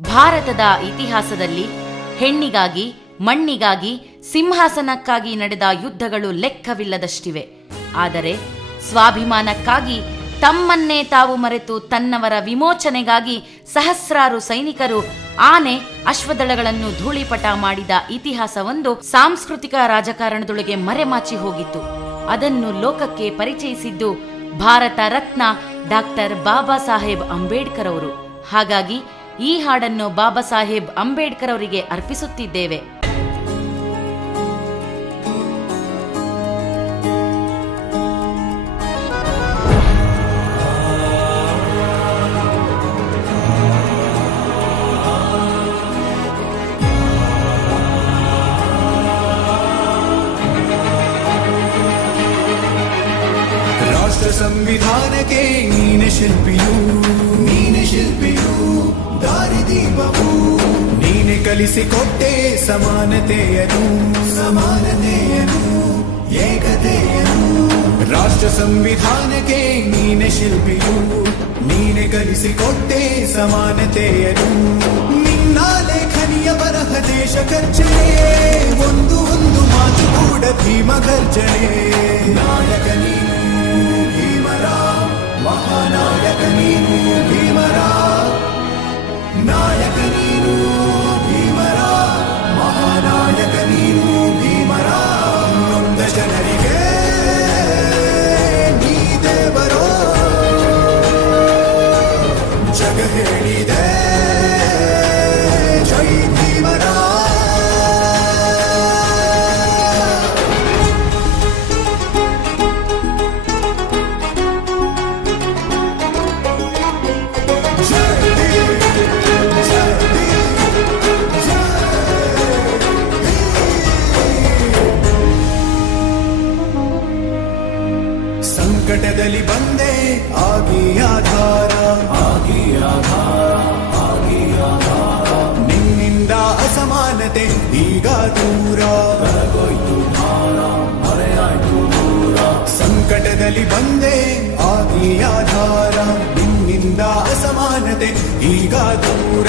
ಭಾರತದ ಇತಿಹಾಸದಲ್ಲಿ ಹೆಣ್ಣಿಗಾಗಿ, ಮಣ್ಣಿಗಾಗಿ, ಸಿಂಹಾಸನಕ್ಕಾಗಿ ನಡೆದ ಯುದ್ಧಗಳು ಲೆಕ್ಕವಿಲ್ಲದಷ್ಟಿವೆ. ಆದರೆ ಸ್ವಾಭಿಮಾನಕ್ಕಾಗಿ ತಮ್ಮನ್ನೇ ತಾವು ಮರೆತು ತನ್ನವರ ವಿಮೋಚನೆಗಾಗಿ ಸಹಸ್ರಾರು ಸೈನಿಕರು ಆನೆ, ಅಶ್ವದಳಗಳನ್ನು ಧೂಳಿಪಟ ಮಾಡಿದ ಇತಿಹಾಸವೊಂದು ಸಾಂಸ್ಕೃತಿಕ ರಾಜಕಾರಣದೊಳಗೆ ಮರೆಮಾಚಿ ಹೋಗಿತ್ತು. ಅದನ್ನು ಲೋಕಕ್ಕೆ ಪರಿಚಯಿಸಿದ್ದು ಭಾರತ ರತ್ನ ಡಾಕ್ಟರ್ ಬಾಬಾ ಸಾಹೇಬ್ ಅಂಬೇಡ್ಕರ್ ಅವರು. ಹಾಗಾಗಿ ಈ ಹಾಡನ್ನು ಬಾಬಾ ಸಾಹೇಬ್ ಅಂಬೇಡ್ಕರ್ ಅವರಿಗೆ ಅರ್ಪಿಸುತ್ತಿದ್ದೇವೆ. ರಾಷ್ಟ್ರ ಸಂವಿಧಾನಕ್ಕೆ ನೀನೆ ಶಿಲ್ಪಿಯು, ದಾರಿದೀಪವು ನೀನೆ ಕಲಿಸಿಕೊಟ್ಟೆ ಸಮಾನತೆಯನು, ಏಕತೆಯನು. ರಾಷ್ಟ್ರ ಸಂವಿಧಾನಕ್ಕೆ ನೀನೆ ಶಿಲ್ಪಿಯು, ನೀನೆ ಕಲಿಸಿಕೊಟ್ಟೆ ಸಮಾನತೆಯನು. ನಿನ್ನ ಲೇಖನಿಯ ಬರಹ ದೇಶ ಖರ್ಚನೆ, ಒಂದು ಮಾತು ಕೂಡ ಭೀಮ ಗರ್ಜನೆ. ನಾಯಕ ನೀನು ಭೀಮರ, ಮಹಾನಾಯಕ ನೀನು ಭೀಮರ, ನಾಯಕ ನೀನು ಭೀಮರ, ಮಹಾನಾಯಕ ನೀನು ಭೀಮರ. ನೊಂದ ಜನರಿಗೆ ನೀ ದೇವರೋ ಜಗ ಹೇಳಿದೆ ಜೈ ಭೀಮರ. ಸಂಕಟದಲ್ಲಿ ಬಂದೆ ಆಗಿ ಆಧಾರ, ನಿನ್ನಿಂದ ಅಸಮಾನತೆ ಈಗ ದೂರ, ಸಂಕಟದಲ್ಲಿ ಬಂದೆ ಆಗಿ ಆಧಾರ, ನಿನ್ನಿಂದ ಅಸಮಾನತೆ ಈಗ ದೂರ.